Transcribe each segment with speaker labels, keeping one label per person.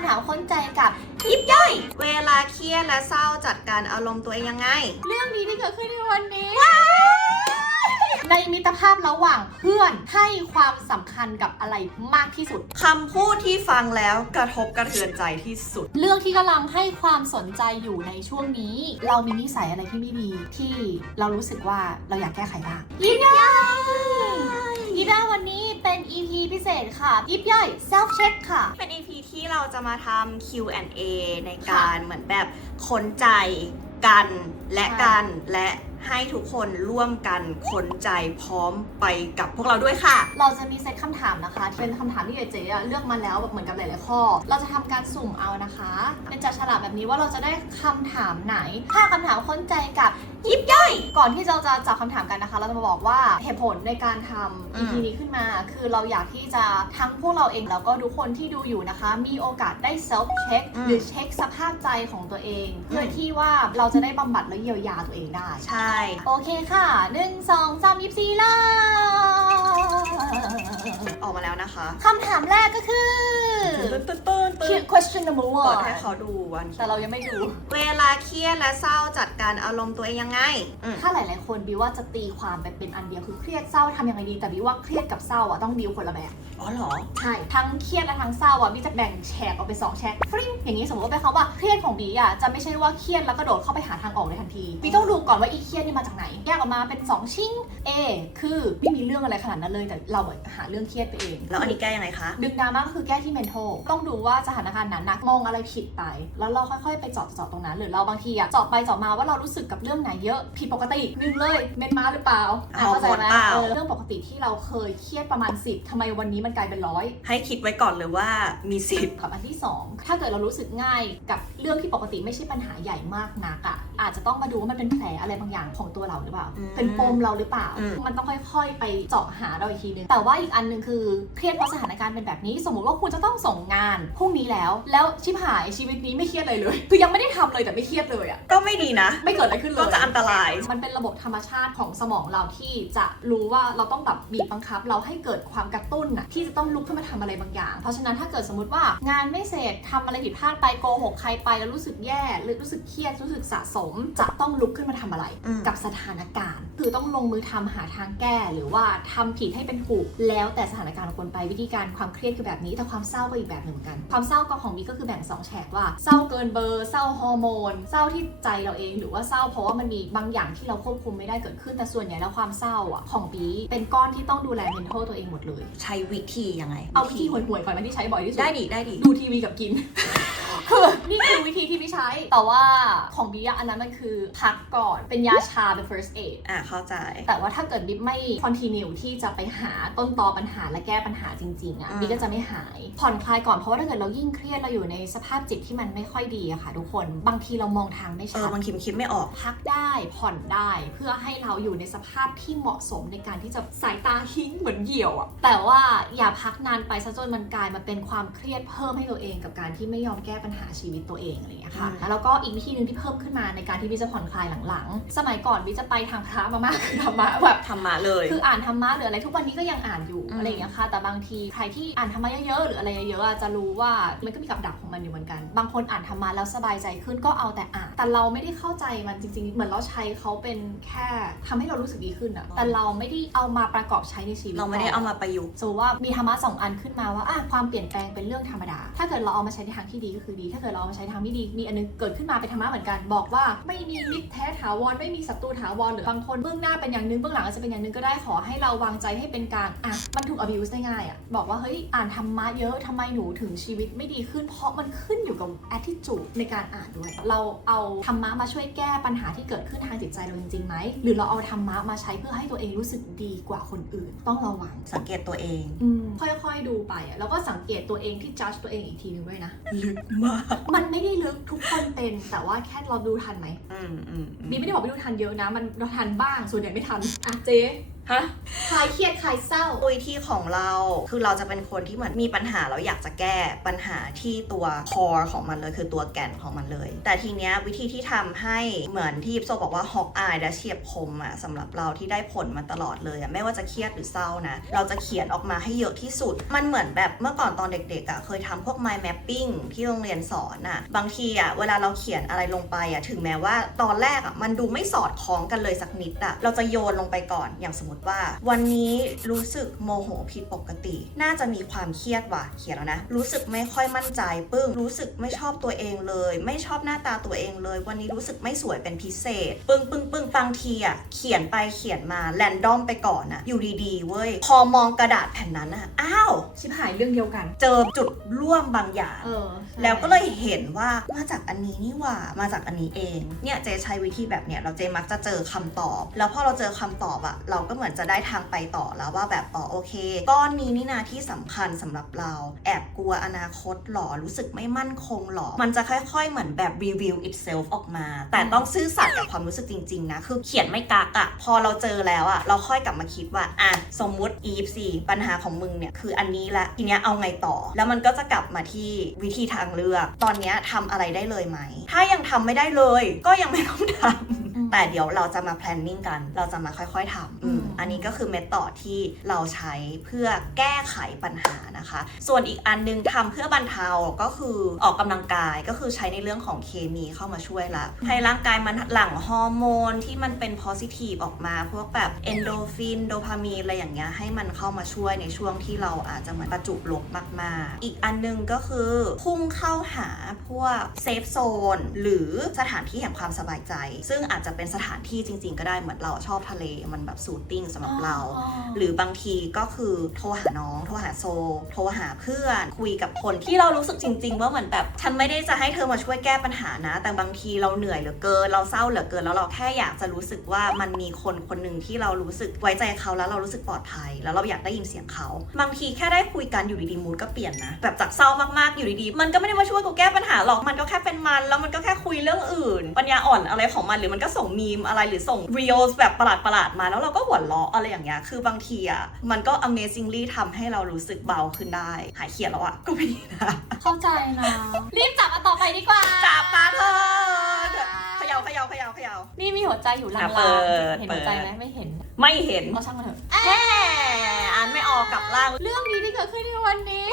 Speaker 1: ำถามค้นใจกับยิบย่อย
Speaker 2: เวลาเครียดและเศร้าจัดการอารมณ์ตัวเองยังไง
Speaker 1: เรื่องนี้ที่เกิดขึ้นในวันนี้ ในมิตรภาพระหว่างเพื่อนให้ความสำคัญกับอะไรมากที่สุด
Speaker 2: คำพูดที่ฟังแล้วกระทบกระเทือนใจที่สุด
Speaker 1: เรื่องที่กำลังให้ความสนใจอยู่ในช่วงนี้ เรามีนิสัยอะไรที่ไม่ดีที่เรารู้สึกว่าเราอยากแก้ไขบ้างยิบย่อย ยิบย่อยวันนี้เป็น EP พิเศษค่ะ ยิบย่อย self check ค่ะ
Speaker 2: เป็น EP ที่เราจะมาทำ Q&A ในการเหมือนแบบค้นใจกันและ
Speaker 1: ใช่
Speaker 2: กันและ ให้ทุกคนร่วมกันค้นใจพร้อมไปกับพวกเราด้วยค่ะ
Speaker 1: เราจะมีเซตคำถามนะคะที่เป็นคำถามที่เจ๊ๆอะเลือกมาแล้วแบบเหมือนกับหลายๆข้อ เราจะทำการสุ่มเอานะคะ เป็นจัดฉลากแบบนี้ว่าเราจะได้คำถามไหนถ้าคำถามค้นใจกับยิบย่อย ก่อนที่เราจะจับคำถามกันนะคะ เราจะมาบอกว่าเหตุผลในการทำ
Speaker 2: อืม
Speaker 1: EP นี้ขึ้นมา คือเราอยากที่จะทั้งพวกเราเองแล้วก็ทุกคนที่ดูอยู่นะคะ มีโอกาสได้ self check หรือเช็คสภาพใจของตัวเอง เพื่อที่ว่าเราจะได้บำบัดและเยียวยาตัวเองได้
Speaker 2: ใช่
Speaker 1: โอเคค่ะหนึ่งสองสามยิบสี่ล่า
Speaker 2: ออกมาแล้วนะคะ
Speaker 1: คำถามแรกก็คือ
Speaker 2: ตื่นตื่นตื่นตื่น
Speaker 1: question number
Speaker 2: เปิด
Speaker 1: one
Speaker 2: ให้เขาดูวัน
Speaker 1: แต่เรายังไม่ดู
Speaker 2: เวลาเครียดและเศร้าจัดการอารมณ์ตัวเองยังไงอืม
Speaker 1: ถ้าหลายๆคนบิวว่าจะตีความไปเป็นอันเดียวคือเครียดเศร้าทำยังไงดีแต่บิวว่าเครียดกับเศร้าอะต้องดิวคนละแบบ
Speaker 2: อ๋อเหรอ
Speaker 1: ใช่ ทั้งเครียดและทั้งเศร้าอะบิวจะแบ่งแฉกออกเป็นสองแฉกฟริ้งอย่างนี้สมมติว่าเป็นเขาว่าเครียดของบิวอะจะไม่ใช่ว่าเครียดแล้วก็โดดเข้าไปหาทางออกในทันทีบิวต้องดูก่อนว่าอีเครียดนี่มาจากไหนแยกออกมาเป็นสองชิ้น A คือไม่มีเรื่องอะไรขนาดนั้นเลยแต่เราอะหาเรื่องเครียดไปเอง
Speaker 2: แล้วอันนี้แก้ยังไงคะ
Speaker 1: ดึงดราม่าก็คือแก้ที่ mental ต้องดูว่าสถานการณ์นั้นนะมองอะไรผิดไป แล้วเราค่อยๆ ไปเจาะเจาะตรงนั้น หรือเราบางทีอะเจาะไปเจาะมาว่าเรารู้สึกกับเรื่องไหนเยอะผิดปกติหนึ่งเลยเมนมาหรือเปล่าอะ
Speaker 2: ฮอร์
Speaker 1: เข้าใจ
Speaker 2: โมน
Speaker 1: ไหม
Speaker 2: เปล่า
Speaker 1: เออเรื่องปกติที่เราเคยเครียดประมาณ10ทำไมวันนี้มันกลายเป็นร้อย
Speaker 2: ให้คิดไว้ก่อนเลยว่ามีสิทธิ์
Speaker 1: กับอันที่ 2 ถ้าเกิดเรารู้สึกง่ายกับเรื่องที่ปกติไม่ใช่ปัญหาใหญ่มากนักอะอาจจะต้องมาดูว่ามันเป็นแผลอะไรบางอย่างของตัวเราหรือเปล่า
Speaker 2: อืม
Speaker 1: เป็นปมเราหรือเปล่า
Speaker 2: อืม
Speaker 1: มันต้องค่อยๆ ไปเจาะหาเราอีกทีนึง แต่ว่าอีกอันหนึงคือเครียดเพราะสถานการณ์เป็นแบบนี้ สมมุติว่าคุณจะต้องส่งงานพรุ่งนี้แล้ว แล้วชิบหายชีวิตนี้ไม่เครียดเลยเลย คือยังไม่ได้ทำเลยแต่ไม่เครียดเลยอะ
Speaker 2: ก็ไม่ดีนะ
Speaker 1: ไม่เกิดอะไรขึ้นเลย
Speaker 2: ก็จะอันตราย
Speaker 1: มันเป็นระบบธรรมชาติของสมองเราที่จะรู้ว่าเราต้องแบบบีบบังคับ เราให้เกิดความกระตุ้นน่ะที่จะต้องลุกขึ้นมาทำอะไรบางอย่าง เพราะฉะนั้นถ้าเกิดสมมติว่างานไม่เสร็จทำอะไรผิดพลาดไปโกหกใครไปแล้วรู้สึกแย่ หรือรู้สึกเครียดรู้สึกสะสม จะต้องลุกขึ้นมาทำอะไร
Speaker 2: อืม
Speaker 1: กับสถานการณ์ คือต้องลงมือทำหาทางแก้ หรือว่าทำผิดให้เป็นถูก แล้วแต่สถานการณ์ของคนไปวิธีการความเครียดคือแบบนี้ แต่ความเศร้าก็อีกแบบหนึ่งเหมือนกัน ความเศร้าก็ของบีก็คือแบ่งสองแฉกว่าเศร้าเกินเบอร์เศร้าฮอร์โมนเศร้าที่ใจเราเอง หรือว่าเศร้าเพราะว่ามันมีบางอย่างที่เราควบคุมไม่ได้เกิดขึ้นแต่ส่วนใหญ่แล้วความเศร้าอะของบีเป็นก้อนที่ต้องดูแล mental ตัวเองหมดเลย
Speaker 2: ใช้วิธียังไง
Speaker 1: เอาวิธีห่วยๆก่อนนะที่ใช้บ่อยที่สุด
Speaker 2: ได้ดิได้ดิ
Speaker 1: ดูทีวีกับกิน คือนี่คือวิธีที่พี่ใช้ แต่ว่าของบีอะอันนั้นมันคือพักก่อนเป็นยาชาเป็น first aid
Speaker 2: อะเข้าใจ
Speaker 1: แต่ว่าถ้าเกิดบิ๊บไม่ continue ที่จะไปหาต้นตอปัญหาและแก้ปัญหาจริงๆอะ
Speaker 2: อืม
Speaker 1: บิ๊กก็จะไม่หาย ผ่อนคลายก่อนเพราะว่าถ้าเกิดเรายิ่งเครียดเราอยู่ในสภาพจิตที่มันไม่ค่อยดีอะค่ะ ทุกคนบางทีเรามองทางไม่
Speaker 2: เอ
Speaker 1: ชั
Speaker 2: อ
Speaker 1: ด
Speaker 2: บางทีมันคิดไม่ออก
Speaker 1: พักได้ผ่อนได้เพื่อให้เราอยู่ในสภาพที่เหมาะสมในการที่จะสายตาหิ้งเหมือนเหยี่ยวอะแต่ว่าอย่าพักนานไปซะจนมันกลายมาเป็นความเครียดเพิ่มให้ตัวเองกับการที่ไม่ยอมแก้ปัญหาชีวิตตัวเองอะไรอย่างเงี้ยค่ะ
Speaker 2: อืม
Speaker 1: แล้วก็อีกวิธีหนึ่งที่เพิ่มขึ้นมาในการที่วิจะผ่อนคลายหลังๆ สมัยก่อนวิจะไปทางพระมามากคือธรรมะแบบ
Speaker 2: ทำมาเลย
Speaker 1: คืออ่านธรรมะหรืออะไรทุกวันนี้ก็ยังอ่านอยู่
Speaker 2: อืม
Speaker 1: อะไรอย่างเงี้ยค่ะ แต่บางทีใครที่อ่านธรรมะเยอะๆหรืออะไรเยอะๆอะจะรู้ว่ามันก็มีกับดักของมันอยู่เหมือนกัน บางคนอ่านธรรมะแล้วสบายใจขึ้นก็เอาแต่อ่าน แต่เราไม่ได้เข้าใจมันจริงๆ เหมือนเราใช้เขาเป็นแค่ทำให้เรารู้สึกดีขึ้นอะแต่เราไม่ได้เอามาประกอบใช้ในชีวิต
Speaker 2: เราไม่ได้เอามาประยุกต์
Speaker 1: สมมติว่ามีธรรมะสองอันขึ้นมาว่าอะความเปลี่ยนแปลงเป็นเรื่องธรรมดา ถ้าเกิดเราเอามาใช้ในทางที่ดีก็คือดีถ้าเกิดเราเอามาใช้ในทางไม่ดี มีอันนึงเกิดขึ้นมาเป็นธรรมะเหมือนกัน บอกว่าไม่มีมิตรแท้ถาวรไม่มีศัตรูถาวรหรือบางคนเบื้องหน้าเป็นอย่างนึงเบื้องหลังอาจจะเป็นอย่างนึงก็ได้ขอให้เราวางใจให้เป็นกลางอะมันถูก abuse ได้ง่ายอะบอกว่าเฮ้ยอ่านธรรมะเยอะทำไมหนูถึงชีวิตไม่ดีขึ้น เพราะมันขึ้นอยู่กับ attitude ในการอ่านด้วย เราเอาธรรมะมาช่วยแก้ปัญหาที่เกิดขึ้นทางจิตใจเราจริงๆไหมหรือเราเอาธรรมะมาใช้เพื่อให้ตัวเองรู้สึกดีกว่าคนอื่น ต้องระวัง
Speaker 2: สังเกตตัวเอง
Speaker 1: อืมค่อยๆดูไปอะแล้วก็สังเกตตัวเองที่ judge ตัวเองอีกทีนึงด้วยนะ
Speaker 2: ลึกมาก
Speaker 1: มันไม่ได้ลึกทุกคนเป็นแต่ว่าแค่เราดูทันไหม
Speaker 2: อืมอืมอืม
Speaker 1: บีไม่ได้บอกไปดูทันเยอะนะ มันเราทันบ้างส่วนใหญ่ไม่ทันอะเจ๊
Speaker 2: ฮะ
Speaker 1: คลายเครียดคลายเศร้า
Speaker 2: วิธีของเราคือเราจะเป็นคนที่เหมือนมีปัญหาเราอยากจะแก้ปัญหาที่ตัว core ของมันเลยคือตัวแก่นของมันเลย แต่ทีเนี้ยวิธีที่ทำให้เหมือนที่ยิปโซบอกว่าฮอกอายและเฉียบคมอะสำหรับเราที่ได้ผลมาตลอดเลยอะไม่ว่าจะเครียดหรือเศร้านะ เราจะเขียนออกมาให้เยอะที่สุด มันเหมือนแบบเมื่อก่อนตอนเด็กๆอะเคยทำพวก mind mapping ที่โรงเรียนสอนอะบางทีอะเวลาเราเขียนอะไรลงไปอะถึงแม้ว่าตอนแรกอะมันดูไม่สอดคล้องกันเลยสักนิดอะเราจะโยนลงไปก่อนอย่างสมมติว่าวันนี้รู้สึกโมโหผิดปกติ น่าจะมีความเครียดว่ะเขียนแล้วนะ รู้สึกไม่ค่อยมั่นใจปึ้งรู้สึกไม่ชอบตัวเองเลย ไม่ชอบหน้าตาตัวเองเลย วันนี้รู้สึกไม่สวยเป็นพิเศษ ปึ้งปึ้งปึ้งบางทีอะเขียนไปเขียนมาแรนดอมไปก่อนอะอยู่ดีๆเว้ยพอมองกระดาษแผ่นนั้นอะอ้าว
Speaker 1: ชิบหายเรื่องเดียวกัน
Speaker 2: เจอจุดร่วมบางอย่าง
Speaker 1: เออใช่
Speaker 2: แล้วก็เลยเห็นว่ามาจากอันนี้นี่หว่ามาจากอันนี้เองเนี่ยเจใช้วิธีแบบเนี้ยเราเจมักจะเจอคำตอบ แล้วพอเราเจอคำตอบอะเราก็เหมือนจะได้ทางไปต่อแล้วว่าแบบอ๋อโอเค ก้อนนี้นี่นาที่สำคัญสำหรับเรา แอบกลัวอนาคตหรอรู้สึกไม่มั่นคงหรอ มันจะค่อยๆเหมือนแบบ review itself ออกมา แต่ต้องซื่อสัตย์กับความรู้สึกจริงๆนะคือเขียนไม่กักอะพอเราเจอแล้วอะเราค่อยกลับมาคิดว่าอะสมมุติ e 4ปัญหาของมึงเนี่ยคืออันนี้ละทีเนี้ยเอาไงต่อ แล้วมันก็จะกลับมาที่วิธีทางเลือก ตอนเนี้ยทำอะไรได้เลยไหม ถ้ายังทำไม่ได้เลย ก็ยังไม่ต้องทำ แต่เดี๋ยวเราจะมา planning กัน เราจะมาค่อยๆทำอืม
Speaker 1: อืม
Speaker 2: อันนี้ก็คือเมธอดที่เราใช้เพื่อแก้ไขปัญหานะคะ ส่วนอีกอันนึงทำเพื่อบรรเทาก็คือออกกำลังกายก็คือใช้ในเรื่องของเคมีเข้ามาช่วยละให้ร่างกายมันหลั่งฮอร์โมนที่มันเป็น positive ออกมา พวกแบบเอนโดฟินโดพามีนอะไรอย่างเงี้ยให้มันเข้ามาช่วยในช่วงที่เราอาจจะเหมือนประจุลบมาก ๆ อีกอันนึงก็คือพุ่งเข้าหาพวกเซฟโซนหรือสถานที่แห่งความสบายใจ ซึ่งอาจจะเป็นสถานที่จริง ๆ ก็ได้เหมือนเราชอบทะเลมันแบบสูตติ้งสำหรับเรา
Speaker 1: อ๋อ
Speaker 2: หรือบางทีก็คือโทรหาน้อง โทรหาโซ โทรหาเพื่อนคุยกับคนที่เรารู้สึกจริง ๆ ว่าเหมือนแบบฉันไม่ได้จะให้เธอมาช่วยแก้ปัญหานะ แต่บางทีเราเหนื่อยเหลือเกิน เราเศร้าเหลือเกินแล้วเราแค่อยากจะรู้สึกว่ามันมีคนคนหนึ่งที่เรารู้สึกไว้ใจเขาแล้วเรารู้สึกปลอดภัย แล้วเราอยากได้ยินเสียงเขา บางทีแค่ได้คุยกันอยู่ดีๆมูดก็เปลี่ยนนะแบบจากเศร้ามากๆอยู่ดีๆมันก็ไม่ได้มาช่วยกูแก้ปัญหาหรอกมันก็แค่เป็นมัน แล้วมันก็แค่คุยเรื่องอื่นปัญญาอ่อนอะไรของมันหรือมันก็ส่งมีมอะไรหรือส่ง reels แบบประหลาดๆมาแล้วเราก็หัวเราะอะไรอย่างเงี้ยคือบางทีอะมันก็ amazingly ทำให้เรารู้สึกเบาขึ้นได้ หายเครียดแล้วอะก็ไม่ดีนะ
Speaker 1: เข้าใจนะ รีบจับมาต่อไปดีกว่า
Speaker 2: จับตาเธอเขย่าเขย่าเขย่าเขย่า
Speaker 1: นี่มีหัวใจอยู่ลา
Speaker 2: อะ
Speaker 1: ง
Speaker 2: เปิด
Speaker 1: ๆเห็นหัวใจไหมไม่เห็น
Speaker 2: ไม่เห็น
Speaker 1: ก็ช่างมันเถอะ
Speaker 2: แค่อ่านไม่ออกกลับล่าง
Speaker 1: เรื่องดีที่เกิดขึ้นในวันนี้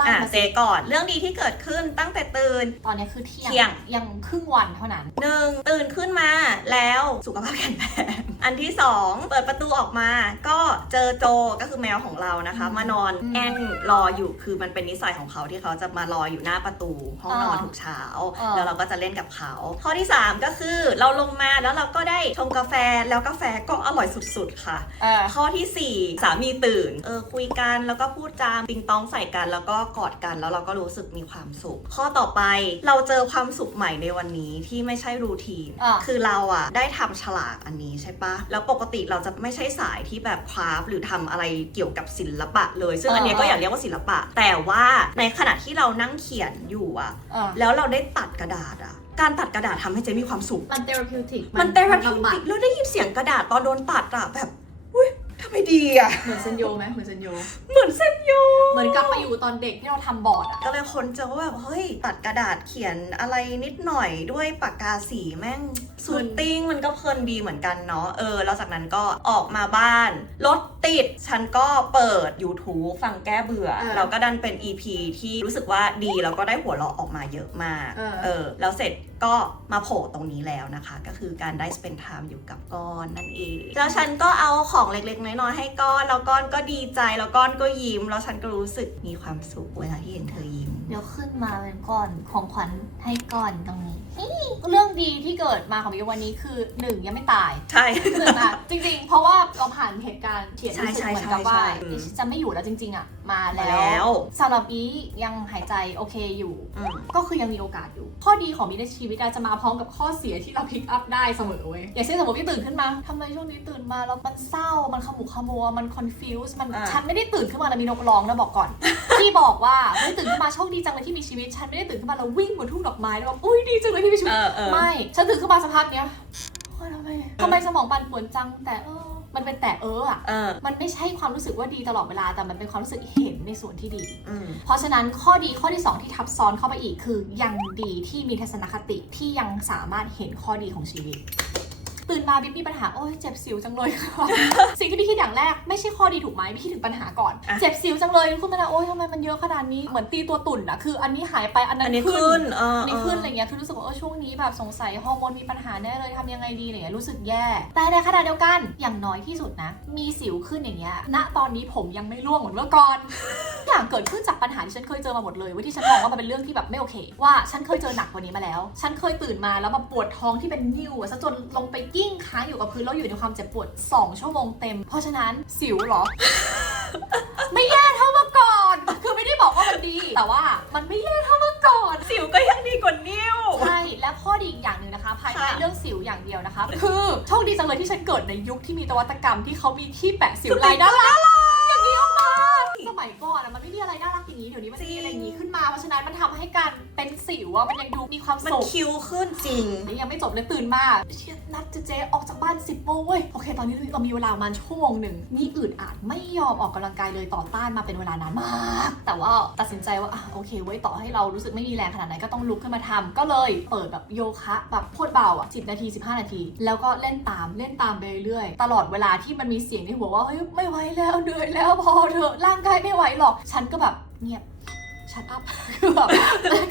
Speaker 1: ไล่
Speaker 2: อะ
Speaker 1: มา
Speaker 2: เจ
Speaker 1: สิ
Speaker 2: ก่อน เรื่องดีที่เกิดขึ้นตั้งแต่ตื่น
Speaker 1: ตอนนี้คือเที่ยง
Speaker 2: เที่ยง
Speaker 1: ยังครึ่งวันเท่านั้น
Speaker 2: หนึ่งตื่นขึ้นมาแล้วสุขภาพแข็งแรง อันที่สองเปิดประตูออกมา ก็เจอโจก็คือแมวของเรานะคะ
Speaker 1: อืม
Speaker 2: มานอน
Speaker 1: อืม
Speaker 2: แอนรออยู่คือมันเป็นนิสัยของเขาที่เขาจะมารออยู่หน้าประตูห้องนอน
Speaker 1: อ่า
Speaker 2: ทุกเช้า
Speaker 1: อ่า
Speaker 2: แล้วเราก็จะเล่นกับเขา ข้อที่สามก็คือเราลงมาแล้วเราก็ได้ชงกาแฟแล้วกาแฟก็อร่อยสุดๆค่ะ
Speaker 1: เออ
Speaker 2: ข้อทีสี่ 4 สามีตื่นเออคุยกันแล้วก็พูดจามติงตองใส่กันแล้วก็กอดกันแล้วเราก็รู้สึกมีความสุข ข้อต่อไปเราเจอความสุขใหม่ในวันนี้ที่ไม่ใช่รูทีน
Speaker 1: อะ
Speaker 2: คือเราอะได้ทำฉลากอันนี้ใช่ปะแล้วปกติเราจะไม่ใช่สายที่แบบคราฟต์หรือทำอะไรเกี่ยวกับศิลปะเลย ซึ่งอันเนี้ยก็อย่าเรียกว่าศิลปะ แต่ว่าในขณะที่เรานั่งเขียนอยู่อะ
Speaker 1: เออ
Speaker 2: แล้วเราได้ตัดกระดาษอะการตัดกระดาษทำให้เจมีความสุข
Speaker 1: มันเทอราพิวติก
Speaker 2: มันแต่ละที
Speaker 1: บำบัด
Speaker 2: แล้วได้ยินเสียงกระดาษตอนโดนตัดอะแบบอุ้ย ทำไมดีอะ
Speaker 1: เหมือนเซนโยไหมเหมือนเซนโย
Speaker 2: เหมือนเส้นโย
Speaker 1: เหมือนกลับมาอยู่ตอนเด็กที่เราทำบอร์ดอะ
Speaker 2: ก็เลยคนเจอว่าแบบเฮ้ย ตัดกระดาษเขียนอะไรนิดหน่อยด้วยปากกาสีแม่งสูตติ้งมันก็เพลินดีเหมือนกันเนาะเออ แล้วจากนั้นก็ออกมาบ้าน รถติด ฉันก็เปิด YouTube ฟังแก้เบื่อ
Speaker 1: เออ
Speaker 2: แล้วก็ดันเป็น EP ที่รู้สึกว่าดี แล้วก็ได้หัวเราะออกมาเยอะมาก
Speaker 1: เออ
Speaker 2: เออแล้วเสร็จ ก็มาโผล่ตรงนี้แล้วนะคะ ก็คือการได้ spend time อยู่กับก้อนนั่นเอง แล้วฉันก็เอาของเล็กๆ น้อยๆให้ก้อนแล้วก้อนก็ดีใจแล้วก้อนก็ยิ้ม แล้วฉันก็รู้สึกมีความสุขเวลาที่เห็นเธอยิ้ม
Speaker 1: เดี๋ยวขึ้นมาเป็นก่อนของขวัญให้ก่อนตรงนี้ฮิเรื่องดีที่เกิดมาของวิววันนี้คือหนึ่งยังไม่ตาย
Speaker 2: ใช่
Speaker 1: ตื่นมาจริงๆ เพราะว่าเราผ่านเหตุการณ์เฉียด
Speaker 2: ใช่
Speaker 1: รู้สึก
Speaker 2: ใช่
Speaker 1: เหมือนกับว่า
Speaker 2: ใช่ใช่
Speaker 1: จะไม่อยู่แล้วจริง ๆอะมาแล้
Speaker 2: มาแล้วว
Speaker 1: สำหรับบียังหายใจโอเคอยู่
Speaker 2: อืม
Speaker 1: ก็คือยังมีโอกาสอยู่ ข้อดีของบีในชีวิตอะจะมาพร้อมกับข้อเสียที่เราพิกอัพได้เสมอเว้ย อย่างเช่นสมมติพี่ตื่นขึ้นมาทำไมช่วงนี้ตื่นมาแล้วมันเศร้า มันขมุกขมัว มันคอนฟิวส์ มัน
Speaker 2: อ่า
Speaker 1: ฉันไม่ได้ตื่นขึ้นมาแล้วมีนกร้องนะบอกก่อน ที่บอกว่าเฮ้ยตื่นขึ้นมาโชคดีจังเลยที่มีชีวิต ฉันไม่ได้ตื่นขึ้นมาแล้ววิ่งบนทุ่งดอกไม้แล้วแบบอุ้ยดีจังเลยที่มีชีวิ
Speaker 2: เอ
Speaker 1: ต
Speaker 2: อเออ
Speaker 1: ไม่ ฉันตื่นขึ้นมาสภาพเนี้ยว่าทำไมทำไมสมองปั่นป่วนจัง แต่เออ มันเป็นแต่เอออะ
Speaker 2: เออ
Speaker 1: มันไม่ใช่ความรู้สึกว่าดีตลอดเวลาแต่มันเป็นความรู้สึกเห็นในส่วนที่ดี
Speaker 2: อืม
Speaker 1: เพราะฉะนั้นข้อดีข้อที่ 2 ที่ทับซ้อนเข้าไปอีกคือ ยังดีที่มีทัศนคติที่ยังสามารถเห็นข้อดีของชีวิต ตื่นมาบิ๊บมีปัญหาโอ้ยเจ็บสิวจังเลยค่ะ สิ่งที่พี่คิดอย่างแรกไม่ใช่ข้อดีถูกไหมพี่คิดถึงปัญหาก่อน
Speaker 2: อะ
Speaker 1: เจ็บสิวจังเลยคุณมานะโอ้ยทำไมมันเยอะขนาดนี้เหมือนตีตัวตุ่นอะคืออันนี้หายไปอันนั้
Speaker 2: อัน
Speaker 1: น
Speaker 2: นี้
Speaker 1: ขึ้
Speaker 2: ขึ้
Speaker 1: น
Speaker 2: น เออ
Speaker 1: อันนี้ขึ้นอะไรเงี้ยคือรู้สึกว่าเออช่วงนี้แบบสงสัยฮอร์โมนมีปัญหาแน่เลยทำยังไงดีอะไรเงี้ยรู้สึกแย่ แต่ในขณะเดียวกันอย่างน้อยที่สุดนะ มีสิวขึ้นอย่างเงี้ยณตอนนี้ผมยังไม่ร่วงเหมือนเมื่อก่อนทุก อย่างเกิดขึ้นจากปัญหาที่ฉันเคยเจอมาหมดเลยเว่าที่ฉันมองว่ามันเป็นเรื่องที่แบบไม่โอเค ว่าฉันเคยเจอหนักกว่านี้มาแล้ว ฉันเคยตื่นมาแล้วมาปวดท้องที่เป็นนิ่วอะซะจนลงไปกิ้งค้างอยู่กับพื้นแล้วอยู่ในความเจ็บปวด 2 ชั่วโมงเต็ม เพราะฉะนั้นสิวเหรอ ไม่แย่เท่าเมื่อก่อน คือไม่ได้บอกว่ามันดี แต่ว่ามันไม่แย่เท่าเมื่อก่อน
Speaker 2: สิวก็ยังดีกว่านิ้ว
Speaker 1: ใช่และข้อดีอีกอย่างหนึ่งนะคะภายใน
Speaker 2: ค่ะ
Speaker 1: เรื่องสิวอย่างเดียวนะคะ คือโชคดีจังเลยที่ฉันเกิดในยุคที่มีนวัตกรรมที่เขามีที่แปะสิวลายน่ารักอย่าง วอะมันยังดูมีความ
Speaker 2: มัน
Speaker 1: สุข
Speaker 2: คิ้วขึ้นจริง
Speaker 1: นี่ยังไม่จบเลยตื่นมาเชียนัดเจเจออกจากบ้าน 10โมงเว้ยโอเค ตอนนี้เรามีเวลาประมาณชั่วโมงหนึ่งนี่อืดอาดไม่ยอมออกกำลังกายเลยต่อต้านมาเป็นเวลานานมาก แต่ว่าตัดสินใจว่าอะโอเคเว้ยต่อให้เรารู้สึกไม่มีแรงขนาดไหนก็ต้องลุกขึ้นมาทำก็เลยเปิดแบบโยคะแบบโคตรเบาอะ10 นาที 15 นาที แล้วก็เล่นตามเล่นตามไปเรื่อยๆตลอดเวลาที่มันมีเสียงในหัวว่าเฮ้ยไม่ไหวแล้วเหนื่อยแล้วพอเถอะร่างกายไม่ไหวหรอก ฉันก็แบบเงียบ ชัดอัพคือแบบ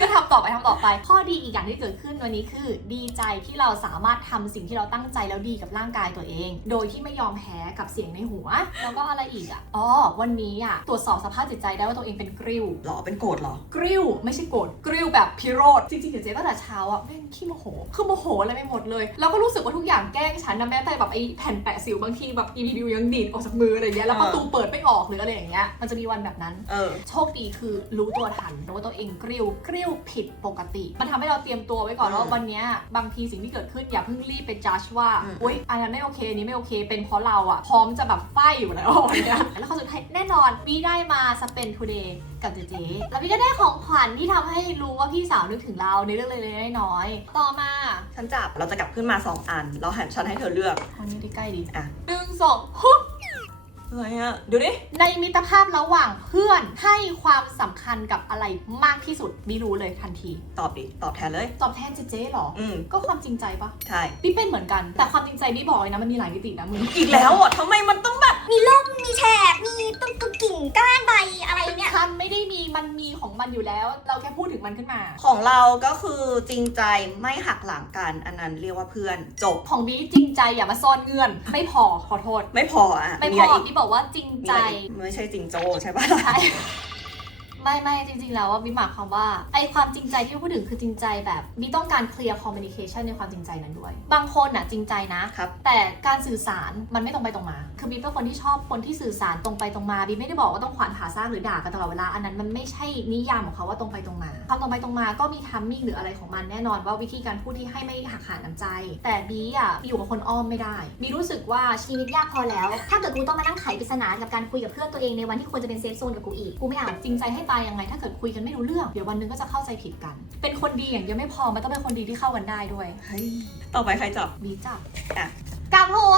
Speaker 1: ก็ทำต่อไปทำต่อไป ข้อดีอีกอย่างที่เกิดขึ้นวันนี้คือ ดีใจที่เราสามารถทำสิ่งที่เราตั้งใจแล้วดีกับร่างกายตัวเอง โดยที่ไม่ยอมแพ้กับเสียงในหัว แล้วก็อะไรอีกอะอ๋อวันนี้อะตรวจสอบสภาพจิตใจได้ว่าตัวเองเป็นกริ้ว
Speaker 2: หรอเป็นโกรธหรอ
Speaker 1: กริ้วไม่ใช่โกรธกริ้วแบบพิโรธจริงๆเดี๋ยวเจ๊ตั้งแต่เช้าอะแม่ง ขี้โมโห คือโมโหอะไรไปหมดเลย แล้วก็รู้สึกว่าทุกอย่างแกล้งฉันนะแม้แต่แบบไอ้แผ่นแปะสิวบางทีแบบอีพีดิวยังดีดออกจากมืออะไรเงี้ย แล้วประตูเปิดไม่ออกหรืออะไรอย่างเงี้ย มันจะมีวันแบบนั้น
Speaker 2: เออ
Speaker 1: โชคดีคือรู้ตัวทันรู้ว่าตัวเองกริ้วกริ้วผิดปกติ มันทำให้เราเตรียมตัวไว้ก่อน
Speaker 2: อืม
Speaker 1: ว่าวันเนี้ยบางทีสิ่งที่เกิดขึ้นอย่าเพิ่งรีบไปจัดว่า
Speaker 2: อืม
Speaker 1: อุ้ยอันนั้นไม่โอเคอันนี้ไม่โอเค เป็นเพราะเราอะพร้อมจะแบบไฟอยู่แล้วอะไรเงี้ยแล้วข้อสุดท้ายแน่นอนวีได้มาสเปนทูเดย์กับเจเจแล้ววีก็ได้ของขวัญที่ทำให้รู้ว่าพี่สาวนึกถึงเราในเรื่องเล็กๆน้อยๆต่อมา
Speaker 2: ฉันจับเราจะกลับขึ้นมา 2 อันแล้วให้ฉันให้เธอเลือก
Speaker 1: วันนี้ได้ใกล้ดี
Speaker 2: อะ
Speaker 1: หนึ่งสองฮึบ
Speaker 2: อะไรอะดูดิ
Speaker 1: ในมิตรภาพระหว่างเพื่อนให้ความสำคัญกับอะไรมากที่สุดบีรู้เลยทันที
Speaker 2: ตอบดิตอบแทนเลย
Speaker 1: ตอบแทนเจเจเหรอ
Speaker 2: อืม
Speaker 1: ก็ความจริงใจปะ
Speaker 2: ใช่
Speaker 1: พี่เป็นเหมือนกัน แต่ความจริงใจพี่บอกเลยนะมันมีหลายมิตินะมึง
Speaker 2: อีกแล้วอะทำไมมันต้องแบบ
Speaker 3: มีร่มมีแฉกมีต้นกกิ่งก้านใบอะไรเนี่ย
Speaker 1: คันไม่ได้มีมันมีของมันอยู่แล้ว เราแค่พูดถึงมันขึ้นมา
Speaker 2: ของเราก็คือจริงใจไม่หักหลังกันอันนั้นเรียกว่าเพื่อนจบ
Speaker 1: ของบีจริงใจอย่ามาซ่อนเงื่อน ไม่พอขอโทษ
Speaker 2: ไม่พออะ
Speaker 1: ไม่
Speaker 2: มี
Speaker 1: พ
Speaker 2: อะไร
Speaker 1: อ
Speaker 2: อีก
Speaker 1: พี่บอกว่าจริง
Speaker 2: มี
Speaker 1: ใจ
Speaker 2: อะไรอีกไม่ใช่จริงโจใช่ปะ
Speaker 1: ใช่ ไม่ไม่จริงๆแล้วว่าบีหมายความว่าไอความจริงใจที่พูดถึงคือจริงใจแบบบีต้องการเคลียร์คอมมิ n นิเคชันในความจริงใจนั้นด้วย บางคนอะจริงใจนะ
Speaker 2: ครับ
Speaker 1: แต่การสื่อสารมันไม่ตรงไปตรงมา คือบีเป็นคนที่ชอบคนที่สื่อสารตรงไปตรงมาบีไม่ได้บอกว่าต้องขวานผ่าซากหรือด่ากันตลอดเวลาอันนั้นมันไม่ใช่นิยามของเขาว่าตรงไปตรงมาความตรงไปตรงมาก็มีทัมมิ่งหรืออะไรของมันแน่นอนว่าวิธีการพูดที่ให้ไม่หักหาน้ำใจ แต่บีอะอยู่กับคนอ้อมไม่ได้บีรู้สึกว่า
Speaker 3: ชีวิตยากพอแล้ว ถ้าเกิดกูต้องมานั่งไขปริศนากับการคุยกับเพื่อนตัวเองในวันที่ควรจะเป็นเซฟโซนกับกูอีกกูไม่เอา
Speaker 1: จริงใจให้ตายยังไง ถ้าเกิดคุยกันไม่รู้เรื่อง เดี๋ยววันหนึงก็จะเข้าใจผิดกัน เป็นคนดีอย่างเดียวไม่พอ มันต้องเป็นคนดีที่เข้ากันได้ด้วย
Speaker 2: เฮ้ย ต่อไปใครจับ
Speaker 1: บีจับ
Speaker 2: อะ
Speaker 1: กลับหัว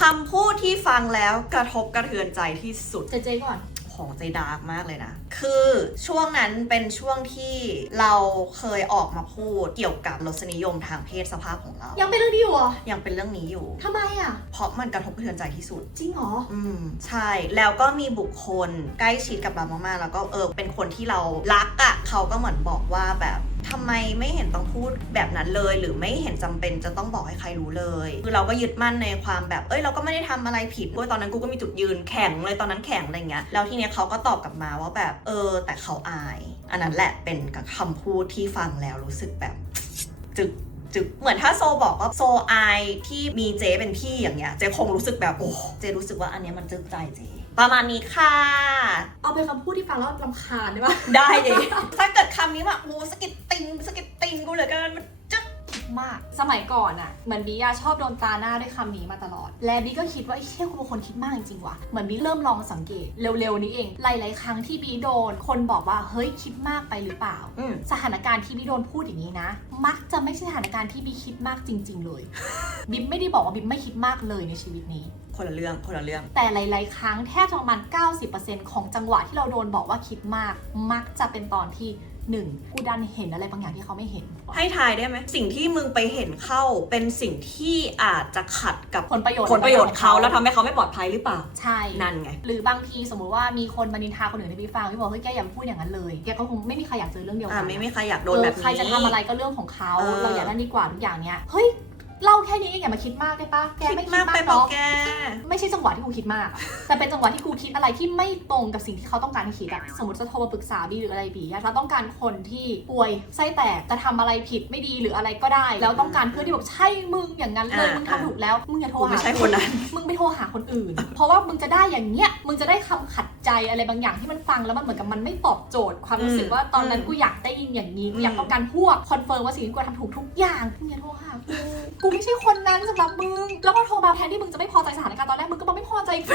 Speaker 2: คำพูดที่ฟังแล้วกระทบกระเทือนใจที่สุด
Speaker 1: เจเจก่อน
Speaker 2: ของใจดาร์กมากเลยนะ คือช่วงนั้นเป็นช่วงที่เราเคยออกมาพูดเกี่ยวกับรสนิยมทางเพศสภาพของเรา
Speaker 1: ยังเป็นเรื่องดีอยู่เหรอ
Speaker 2: ยังเป็นเรื่องนี้อยู่
Speaker 1: ทำไมอะ
Speaker 2: เพราะมันกระทบกระเทือนใจที่สุด
Speaker 1: จริงเหรอ
Speaker 2: อืม ใช่ แล้วก็มีบุคคลใกล้ชิดกับเรามากๆ แล้วก็เออเป็นคนที่เรารักอะ่ะ เขาก็เหมือนบอกว่าแบบ ทำไมไม่เห็นต้องพูดแบบนั้นเลย หรือไม่เห็นจำเป็นจะต้องบอกให้ใครรู้เลย คือเราก็ยึดมั่นในความแบบ เอ้ยเราก็ไม่ได้ทำอะไรผิดด้วยตอนนั้นกูก็มีจุดยืนแข็งเลยตอนนั้นแข็งอะไรเงี้ย แล้วทีเนี้ยเขาก็ตอบกลับมาว่าแบบ เออ แต่เขาอาย อันนั้นแหละเป็นคำพูดที่ฟังแล้วรู้สึกแบบจึกจึกเหมือนถ้าโซบอกว่าโซอายที่มีเจเป็นพี่อย่างเงี้ย เจคงรู้สึกแบบโอ้ เจรู้สึกว่าอันเนี้ยมันจึกใจเจ ประมาณนี้ค่ะ
Speaker 1: เอาเป็นคำพูดที่ฟังแล้วรำคาญได้ปะ
Speaker 2: ได้ดิ ถ้าเกิดคำนี้แบบโอ้สะกิดติงสะกิดติงกูเหลือเกิน มันจึก
Speaker 1: มาก สมัยก่อนอะเหมือนบีอะชอบโดนตราหน้าด้วยคำนี้มาตลอด และบีก็คิดว่าไอ้เชี่ยกูเป็นคนคิดมากจริงๆว่ะ เหมือนบีเริ่มลองสังเกตเร็วๆนี้เอง หลายๆครั้งที่บีโดน คนบอกว่าเฮ้ยคิดมากไปหรือเปล่า
Speaker 2: อืม
Speaker 1: สถานการณ์ที่บีโดนพูดอย่างนี้นะ มักจะไม่ใช่สถานการณ์ที่บีคิดมากจริง ๆ เลย บิมไม่ได้บอกว่าบิมไม่คิดมากเลยในชีวิตนี้
Speaker 2: คนละเรื่องคนละเรื่อง
Speaker 1: แต่หลาย ๆ ครั้งแทบจะประมาณ 90%ของจังหวะที่เราโดนบอกว่าคิดมาก มักจะเป็นตอนที่ หนึ่งกูดันเห็นอะไรบางอย่างที่เขาไม่เห็น
Speaker 2: ให้ทายได้ไหมสิ่งที่มึงไปเห็นเข้าเป็นสิ่งที่อาจจะขัดกับ
Speaker 1: ผลประโยชน์
Speaker 2: ผลประโยชน์เขาแล้วทำให้เขาไม่ปลอดภัยหรือเปล่า
Speaker 1: ใช่
Speaker 2: นั่นไง
Speaker 1: หรือบางทีสมมุติว่ามีคนมานินทาคนอื่นในพี่ฟังพี่บอกเฮ้ยแกอย่ามาพูดอย่างนั้นเลยแกก็คงไม่มีใครอยากเจอเรื่องเดียวกั
Speaker 2: อ่าไม่ไม่ใครอยากโดน
Speaker 1: เออ
Speaker 2: แบบนี้
Speaker 1: ใครจะทำอะไรก็เรื่องของเขา
Speaker 2: เออ
Speaker 1: เราอย่านั่นดีกว่าทุกอย่างเนี้ยเฮ้ย เล่าแค่นี้เองอย่ามาคิดมากได้ปะแก
Speaker 2: คิด
Speaker 1: ไม่คิด
Speaker 2: มาก
Speaker 1: มา
Speaker 2: ไป
Speaker 1: ก
Speaker 2: เปล่า
Speaker 1: เนาะ
Speaker 2: แก
Speaker 1: ไม่ใช่จังหวะที่กูคิดมากอะแต่เป็นจังหวะที่กูคิดอะไรที่ไม่ตรงกับสิ่งที่เขาต้องการให้คิดอะสมมติจะโทรมาปรึกษาบีหรืออะไรบีอะเราต้องการคนที่ป่วยไส้แตกจะทำอะไรผิดไม่ดีหรืออะไรก็ได้ แล้วต้องการเพื่อนที่แบบใช่มึงอย่างนั้นเลย
Speaker 2: อ่า
Speaker 1: มึงทำถูกแล้วมึงอย่าโทร
Speaker 2: กู
Speaker 1: หา
Speaker 2: ไม่ใช่คนนั้น
Speaker 1: มึงไปโทรหาคนอื่น เพราะว่ามึงจะได้อย่างเนี้ยมึงจะได้คำขัด ใจอะไรบางอย่างที่มันฟังแล้วมันเหมือนกับมันไม่ตอบโจทย์ ความรู้สึกว่าตอนนั้นกูอยากได้ยินอย่างนี้กูอยากต้องการพวกคอนเฟิร์มว่าสิ่งที่กูทำถูกทุกอย่างมึงอย่าโทรหากูกูไม่ใช่คนนั้นสำหรับมึงแล้วก็โทรมาแทนที่มึงจะไม่พอใจสถานการณ์ตอนแรกมึงก็มาไม่พอใจกู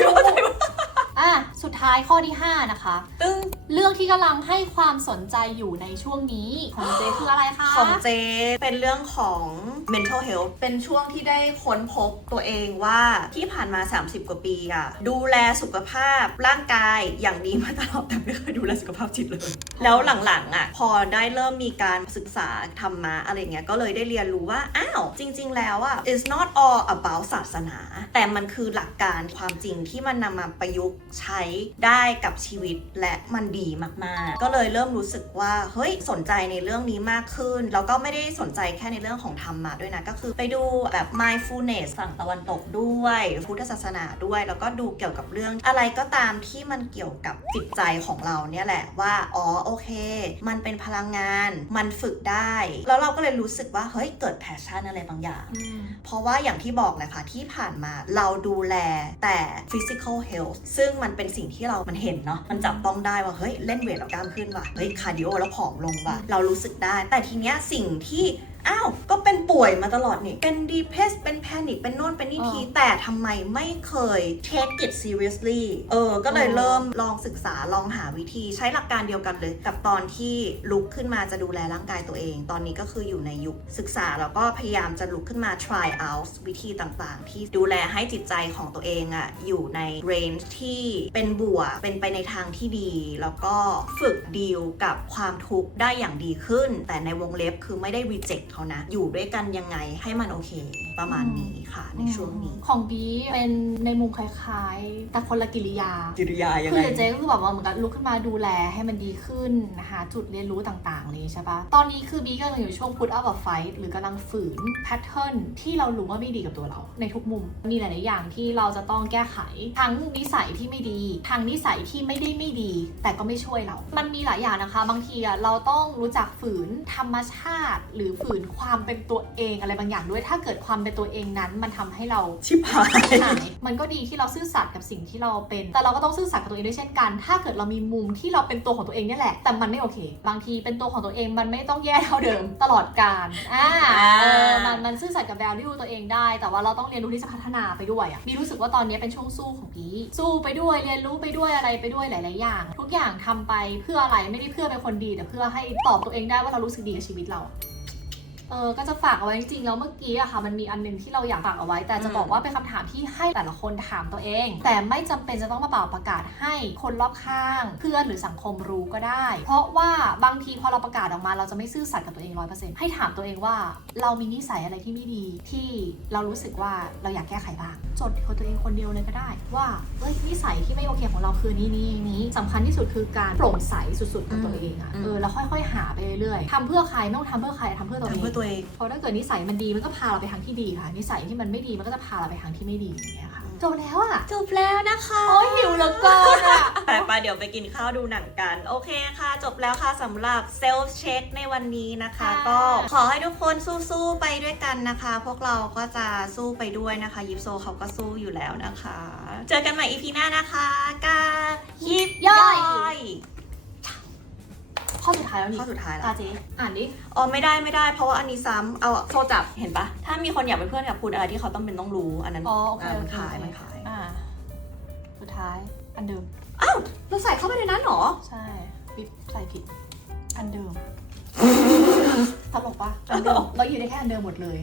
Speaker 1: อะสุดท้ายข้อที่ 5 นะคะ
Speaker 2: ตึ้ง
Speaker 1: เรื่องที่กำลังให้ความสนใจอยู่ในช่วงนี้ของเจคืออะไรคะ
Speaker 2: ของเจเป็นเรื่องของ mental health เป็นช่วงที่ได้ค้นพบตัวเองว่าที่ผ่านมา 30 กว่าปีอะดูแลสุขภาพร่างกายอย่างดีมาตลอดแต่ไม่เคยดูแลสุขภาพจิตเลย แล้วหลังๆอะพอได้เริ่มมีการศึกษาธรรมะอะไรเงี้ยก็เลยได้เรียนรู้ว่า อ้าวจริง ๆ แล้วอะ it's not all about ศาสนา แต่มันคือหลักการความจริงที่มันนำมาประยุกต์ใช้ได้กับชีวิตและมันดีมากๆ ก็เลยเริ่มรู้สึกว่าเฮ้ยสนใจในเรื่องนี้มากขึ้น แล้วก็ไม่ได้สนใจแค่ในเรื่องของธรรมะด้วยนะ ก็คือไปดูแบบ mindfulness ฝั่งตะวันตกด้วย พุทธศาสนาด้วย แล้วก็ดูเกี่ยวกับเรื่อง อะไรก็ตามที่มันเกี่ยวกับจิตใจของเราเนี่ยแหละว่าอ๋อโอเค มันเป็นพลังงานมันฝึกได้ แล้วเราก็เลยรู้สึกว่าเฮ้ยเกิดแพชชั่นอะไรบางอย่าง เพราะว่าอย่างที่บอกเลยค่ะที่ผ่านมาเราดูแลแต่ physical health ซึ่งมันเป็นสิ่งที่เรามันเห็นเนาะมันจับต้องได้ว่าเฮ้ยเล่นเวทแล้วกล้ามขึ้นว่ะเฮ้ยคาร์ดิโอแล้วผอมลงว่ะเรารู้สึกได้ แต่ทีเนี้ยสิ่งที่ อ้าวก็เป็นป่วยมาตลอดนี่ เป็น depressed เป็น panic เป็นโน่นเป็นนี่
Speaker 1: อ๋อ
Speaker 2: ที แต่ทำไมไม่เคย take it seriously เออ ก็เลย
Speaker 1: อ๋อ
Speaker 2: เริ่มลองศึกษาลองหาวิธีใช้หลักการเดียวกันเลย กับตอนที่ลุกขึ้นมาจะดูแลร่างกายตัวเอง ตอนนี้ก็คืออยู่ในยุคศึกษาแล้วก็พยายามจะลุกขึ้นมา try out วิธีต่างๆ ที่ดูแลให้จิตใจของตัวเองอะอยู่ใน range ที่เป็นบวกเป็นไปในทางที่ดี แล้วก็ฝึกดีลกับความทุกข์ได้อย่างดีขึ้น แต่ในวงเล็บคือไม่ได้ reject เขานะ อยู่ด้วยกันยังไงให้มันโอเค ประมาณนี้ค่ะในช่วงนี้
Speaker 1: ของบีเป็นในมุมคล้ายๆ แต่คนละกิริยา
Speaker 2: กิริยายัง
Speaker 1: คื
Speaker 2: ไง
Speaker 1: อเจ๊ก็คือแบบว่าเหมือนกับลุกขึ้นมาดูแลให้มันดีขึ้นหาจุดเรียนรู้ต่างๆเลยใช่ปะตอนนี้คือบีก็กำลังอยู่ช่วง put up a fight หรือกำลังฝืนแพทเทิร์นที่เรารู้ว่าไม่ดีกับตัวเรา ในทุกมุม มีหลายๆอย่างที่เราจะต้องแก้ไข ทั้งนิสัยที่ไม่ดีทั้งนิสัยที่ไม่ได้ไม่ดี แต่ก็ไม่ช่วยเรา มันมีหลายอย่างนะคะ บางทีอะเราต้องรู้จักฝืนธรรมชาติ หรือฝืนความเป็นตัวเองอะไรบางอย่างด้วย ถ้าเกิดความเป็นตัวเองนั้น มันทำให้เรา
Speaker 2: ชิบหาย
Speaker 1: หาย มันก็ดีที่เราซื่อสัตย์กับสิ่งที่เราเป็น แต่เราก็ต้องซื่อสัตย์กับตัวเองด้วยเช่นกัน ถ้าเกิดเรามีมุมที่เราเป็นตัวของตัวเองเนี่ยแหละ แต่มันไม่โอเค บางทีเป็นตัวของตัวเองมันไม่ต้องแย่เท่าเดิมตลอดกาลอ่าเออมันมันซื่อสัตย์กับ value ตัวเองได้ แต่ว่าเราต้องเรียนรู้ที่จะพัฒนาไปด้วยอะมีรู้สึกว่าตอนนี้เป็นช่วงสู้ของพีสู้ไปด้วยเรียนรู้ไปด้วยอะไรไปด้วยหลาย ๆ อย่าง ทุกอย่างทำไปเพื่ออะไรไม่ได้เพื่อเป็นคนดีแต่เพื่อให้ตอบตัวเองได้ว่าเรารู้สึกดีกับชีวิตเรา เออก็จะฝากเอาไว้จริงๆแล้วเมื่อกี้อะค่ะมันมีอันหนึงที่เราอยากฝากเอาไว้ แต่จะบอกว่าเป็นคำถามที่ให้แต่ละคนถามตัวเอง แต่ไม่จำเป็นจะต้องมาเป่าประกาศให้คนรอบข้าง เพื่อนหรือสังคมรู้ก็ได้ เพราะว่าบางทีพอเราประกาศออกมา เราจะไม่ซื่อสัตย์กับตัวเองร้อยเปอร์เซ็นต์ให้ถามตัวเองว่าเรามีนิสัยอะไรที่ไม่ดีที่เรารู้สึกว่าเราอยากแก้ไขบ้างจดกับตัวเองคนเดียวเลยก็ได้ ว่าเอ้ยนิสัยที่ไม่โอเคของเราคือนี้นี้นี้สำคัญที่สุดคือการโปร่งใสสุดๆกับตัวเองอะ
Speaker 2: อืม
Speaker 1: เออแล้วค่อย ๆ หาไปเรื่อยๆทำเพื่อใครไม่ต้องทำเพื่อใครทำเพื่อตัวเอ
Speaker 2: ทำ
Speaker 1: ง
Speaker 2: เพื่อตัวเอง
Speaker 1: เพราะถ้าเกิดนิสัยมันดีมันก็พาเราไปทางที่ดีค่ะ นิสัยที่มันไม่ดีมันก็จะพาเราไปทางที่ไม่ดีอย่างเงี้ยค่ะจบแล้วอะ
Speaker 2: จบแล้วนะคะ
Speaker 1: โอ้ยหิวเหลือเกินอะ
Speaker 2: แต่ไปเดี๋ยวไปกินข้าวดูหนังกัน โอเคค่ะ จบแล้วค่ะสำหรับเซลฟ์เช็คในวันนี้นะคะ
Speaker 1: ค่ะ
Speaker 2: ก็ขอให้ทุกคนสู้ๆไปด้วยกันนะคะ พวกเราก็จะสู้ไปด้วยนะคะ ยิปโซเขาก็สู้อยู่แล้วนะคะ เจอกันใหม่อีพีหน้านะคะกับยิบย่อย
Speaker 1: ข้อสุดท้ายแล้วนี่
Speaker 2: ข้อสุดท้าย
Speaker 1: ตา
Speaker 2: แล้ว
Speaker 1: เจ๊อ่านดิ
Speaker 2: อ๋อไม่ได้ไม่ได้เพราะว่าอันนี้ซ้ำเอาโซจับเห็นปะถ้ามีคนอยากเป็นเพื่อนกับคุณอะไรที่เขาต้องเป็นต้องรู้อันนั้น
Speaker 1: อ๋อโอเค
Speaker 2: อะ
Speaker 1: โอ
Speaker 2: มัน
Speaker 1: เค
Speaker 2: ขาย
Speaker 1: โอเค
Speaker 2: มันขาย
Speaker 1: อ่า สุดท้าย อันเดิม
Speaker 2: เราใส่เข้าไปในนั้นเหรอ
Speaker 1: ใช่วิบใส่ผิด อันเดิม ตลกปะอันเดิมเราอยู่ได้แค่อันเดิมหมดเลย